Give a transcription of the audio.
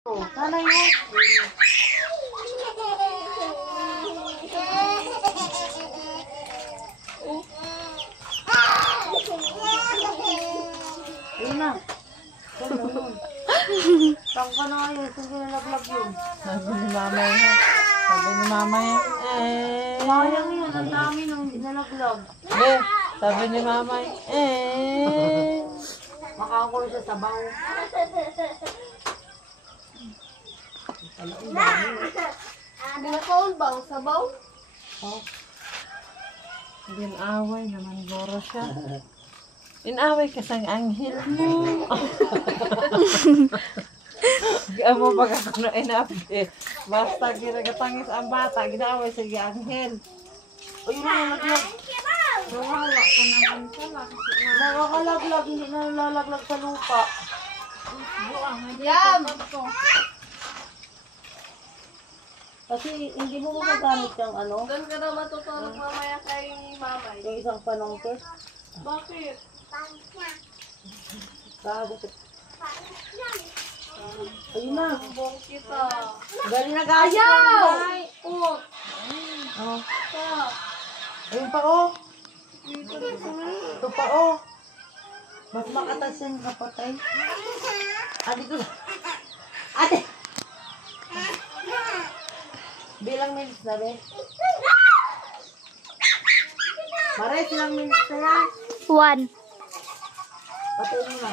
Sana yun. Ayun na. Tangka na yun. Sige nalaglag yun. Sabi ni mama yun. Sabi ni mama yun. Sayang yun. Ang dami nung nalaglag. Sabi ni mama yun. Makakulo sa sabaw. Binakaon ba ang sabaw? Inaway naman goro siya. Inaway ka sang anghel mo. Gaya mo baga kung na inapi. Basta ginagatangis ang bata, ginaway sa anghel. Ayun na nalaglag. Nawala ko naman pala. Nakakalaglag. Hindi na nalalaglag sa lupa. Yam! Kasi hindi mo magagamit yung ano. Doon ka na matutulog mamaya kay mamay. Yung isang panongke. Bakit? Bago sa... Ayun na. Buong kita. Galing na gasip. Ayaw! Put! Oh. Stop! Ayun pa oh. Ito pa oh. Mas makatas yung kapatay. Ate ko. Ate! Bilang minutes na rin. Maray, silang minutes na yan. 1. Patuloy mo na.